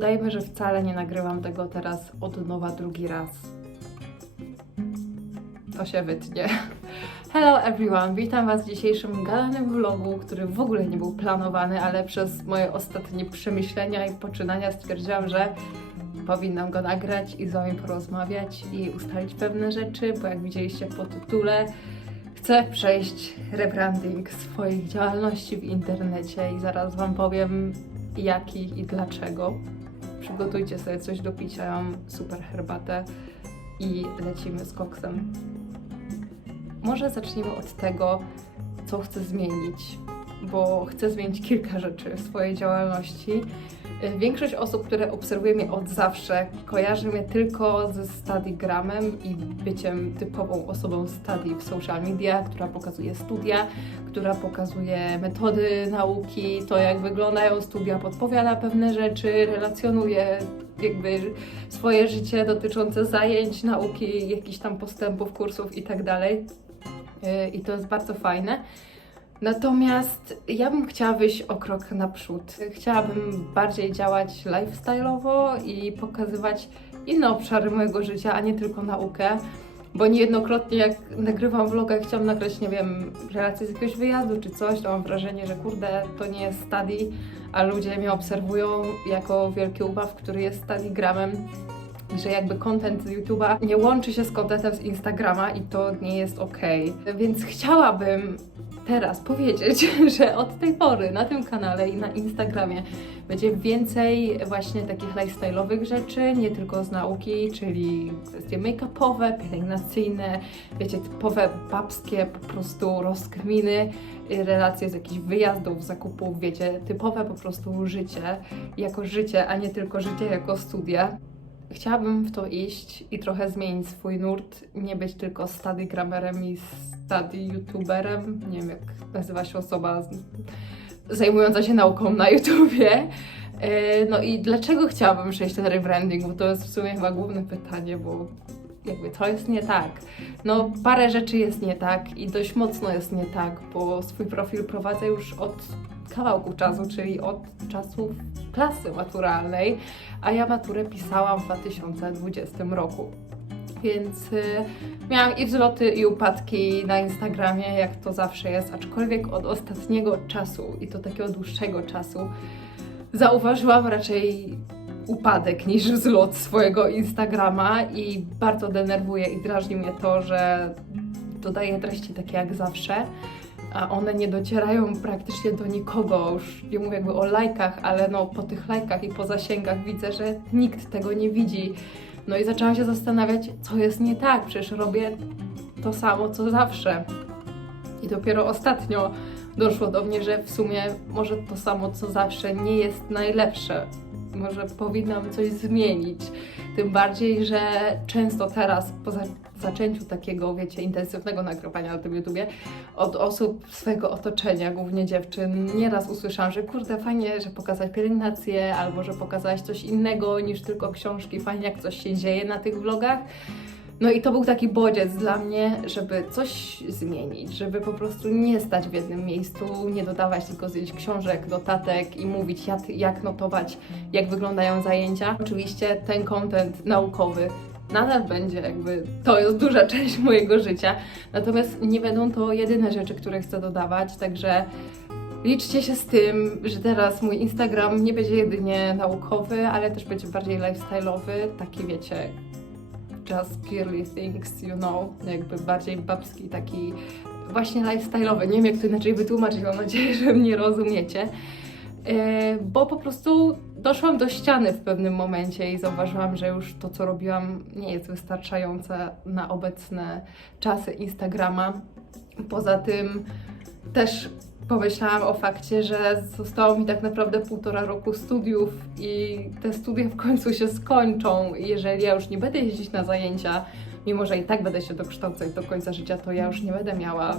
udajmy, że wcale nie nagrywam tego teraz od nowa drugi raz. To się wytnie. Hello everyone, witam Was w dzisiejszym galanym vlogu, który w ogóle nie był planowany, ale przez moje ostatnie przemyślenia i poczynania stwierdziłam, że powinnam go nagrać i z Wami porozmawiać i ustalić pewne rzeczy, bo jak widzieliście po tytule, chcę przejść rebranding swoich działalności w internecie i zaraz Wam powiem jakich i dlaczego. Przygotujcie sobie coś do picia, super herbatę i lecimy z koksem. Może zacznijmy od tego, co chcę zmienić, bo chcę zmienić kilka rzeczy w swojej działalności. Większość osób, które obserwuje mnie od zawsze, kojarzy mnie tylko ze Studygramem i byciem typową osobą study w social media, która pokazuje studia, która pokazuje metody nauki, to jak wyglądają studia, podpowiada pewne rzeczy, relacjonuje jakby swoje życie dotyczące zajęć, nauki, jakichś tam postępów, kursów i tak. Yy, I to jest bardzo fajne. Natomiast ja bym chciała wyjść o krok naprzód. Chciałabym bardziej działać lifestyle'owo i pokazywać inne obszary mojego życia, a nie tylko naukę. Bo niejednokrotnie jak nagrywam vloga chciałam nagrać, nie wiem, relacje z jakiegoś wyjazdu czy coś, to mam wrażenie, że kurde, to nie jest study, a ludzie mnie obserwują jako wielki ubaw, który jest studygramem że jakby content z YouTube'a nie łączy się z contentem z Instagrama i to nie jest okej. Więc chciałabym teraz powiedzieć, że od tej pory na tym kanale i na Instagramie będzie więcej właśnie takich lifestyle'owych rzeczy, nie tylko z nauki, czyli kwestie make-upowe, pielęgnacyjne, wiecie, typowe babskie po prostu rozkminy, y, relacje z jakichś wyjazdów, zakupów, wiecie, typowe po prostu życie, jako życie, a nie tylko życie jako studia. Chciałabym w to iść i trochę zmienić swój nurt, nie być tylko study gramerem i study youtuberem, nie wiem jak nazywa się osoba zajmująca się nauką na YouTubie. E, No i dlaczego chciałabym przejść ten rebranding, bo to jest w sumie chyba główne pytanie, bo jakby to jest nie tak. No parę rzeczy jest nie tak i dość mocno jest nie tak, bo swój profil prowadzę już od kawałku czasu, czyli od czasów klasy maturalnej, a ja maturę pisałam w 2020 roku. Więc y, miałam i wzloty, i upadki na Instagramie, jak to zawsze jest, aczkolwiek od ostatniego czasu i to takiego dłuższego czasu zauważyłam raczej upadek niż wzlot swojego Instagrama i bardzo denerwuje i drażni mnie to, że dodaję treści takie jak zawsze, a one nie docierają praktycznie do nikogo. Już nie mówię jakby o lajkach, ale no po tych lajkach i po zasięgach widzę, że nikt tego nie widzi. No i zaczęłam się zastanawiać, co jest nie tak, przecież robię to samo co zawsze. I dopiero ostatnio doszło do mnie, że w sumie może to samo co zawsze nie jest najlepsze. Może powinnam coś zmienić. Tym bardziej, że często teraz po za- zaczęciu takiego, wiecie, intensywnego nagrywania na tym YouTubie od osób swojego otoczenia, głównie dziewczyn, nieraz usłyszałam, że kurde, fajnie, że pokazać pielęgnację, albo że pokazać coś innego niż tylko książki, fajnie jak coś się dzieje na tych vlogach. No i to był taki bodziec dla mnie, żeby coś zmienić, żeby po prostu nie stać w jednym miejscu, nie dodawać tylko zdjęć książek, notatek i mówić jak, jak notować, jak wyglądają zajęcia. Oczywiście ten content naukowy nadal będzie jakby, to jest duża część mojego życia, natomiast nie będą to jedyne rzeczy, które chcę dodawać, także liczcie się z tym, że teraz mój Instagram nie będzie jedynie naukowy, ale też będzie bardziej lifestyle'owy, taki wiecie, just girly things, you know, jakby bardziej babski, taki właśnie lifestyle'owy. Nie wiem, jak to inaczej wytłumaczyć, mam nadzieję, że mnie rozumiecie. E, Bo po prostu doszłam do ściany w pewnym momencie i zauważyłam, że już to, co robiłam, nie jest wystarczające na obecne czasy Instagrama. Poza tym też pomyślałam o fakcie, że zostało mi tak naprawdę półtora roku studiów i te studia w końcu się skończą. Jeżeli ja już nie będę jeździć na zajęcia, mimo że i tak będę się dokształcać do końca życia, to ja już nie będę miała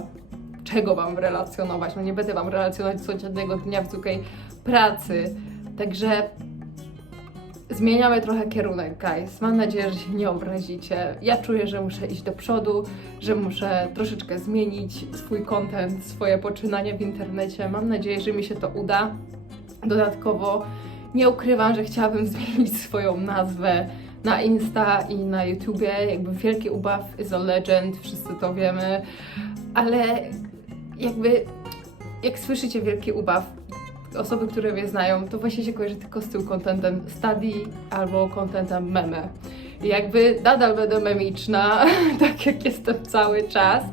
czego Wam relacjonować. No nie będę Wam relacjonować codziennego dnia w zwykłej pracy. Także zmieniamy trochę kierunek, guys. Mam nadzieję, że się nie obrazicie. Ja czuję, że muszę iść do przodu, że muszę troszeczkę zmienić swój content, swoje poczynanie w internecie. Mam nadzieję, że mi się to uda. Dodatkowo Nie ukrywam, że chciałabym zmienić swoją nazwę na Insta i na YouTubie. Jakby wielki ubaw is a legend, wszyscy to wiemy, ale jakby jak słyszycie wielki ubaw, osoby, które mnie znają, to właśnie się kojarzy tylko z tym contentem study albo contentem meme. I jakby nadal będę memiczna, tak jak jestem cały czas,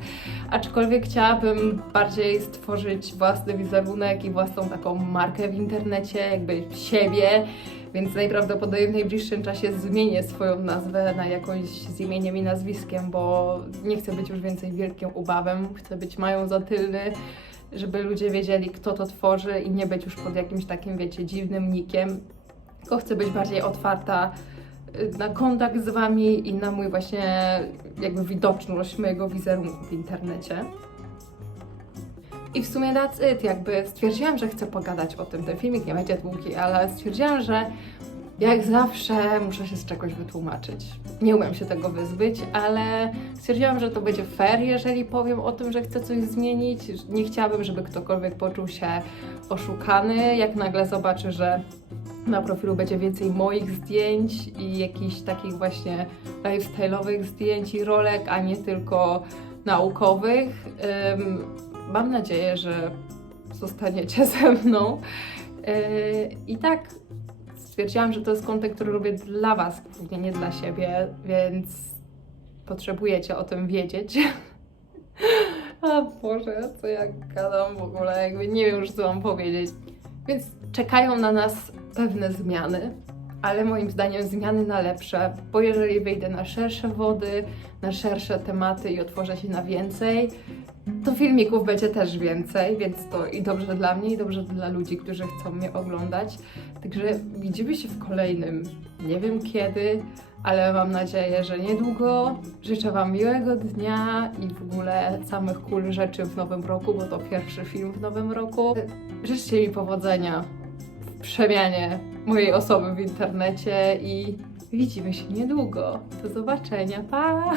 aczkolwiek chciałabym bardziej stworzyć własny wizerunek i własną taką markę w internecie, jakby siebie, więc najprawdopodobniej w najbliższym czasie zmienię swoją nazwę na jakąś z imieniem i nazwiskiem, bo nie chcę być już więcej wielkim ubawem, chcę być mają zatylny, żeby ludzie wiedzieli, kto to tworzy i nie być już pod jakimś takim, wiecie, dziwnym nikiem. Tylko chcę być bardziej otwarta y, na kontakt z Wami i na mój właśnie jakby widoczność mojego wizerunku w internecie. I w sumie that's it, jakby stwierdziłam, że chcę pogadać o tym. Ten filmik nie będzie długi, ale stwierdziłam, że jak zawsze muszę się z czegoś wytłumaczyć. Nie umiem się tego wyzbyć, ale stwierdziłam, że to będzie fair, jeżeli powiem o tym, że chcę coś zmienić. Nie chciałabym, żeby ktokolwiek poczuł się oszukany, jak nagle zobaczy, że na profilu będzie więcej moich zdjęć i jakichś takich właśnie lifestyle'owych zdjęć i rolek, a nie tylko naukowych. Ym, mam nadzieję, że zostaniecie ze mną. Yy, I tak stwierdziłam, że to jest kontent, który robię dla Was, głównie nie dla siebie, więc potrzebujecie o tym wiedzieć. A Boże, co ja gadam w ogóle, jakby nie wiem już co mam powiedzieć. Więc czekają na nas pewne zmiany, ale moim zdaniem zmiany na lepsze, bo jeżeli wyjdę na szersze wody, na szersze tematy i otworzę się na więcej, to filmików będzie też więcej, więc to i dobrze dla mnie, i dobrze dla ludzi, którzy chcą mnie oglądać. Także widzimy się w kolejnym, nie wiem kiedy, ale mam nadzieję, że niedługo. Życzę Wam miłego dnia i w ogóle samych cool rzeczy w nowym roku, bo to pierwszy film w nowym roku. Życzcie mi powodzenia w przemianie mojej osoby w internecie i widzimy się niedługo. Do zobaczenia, pa!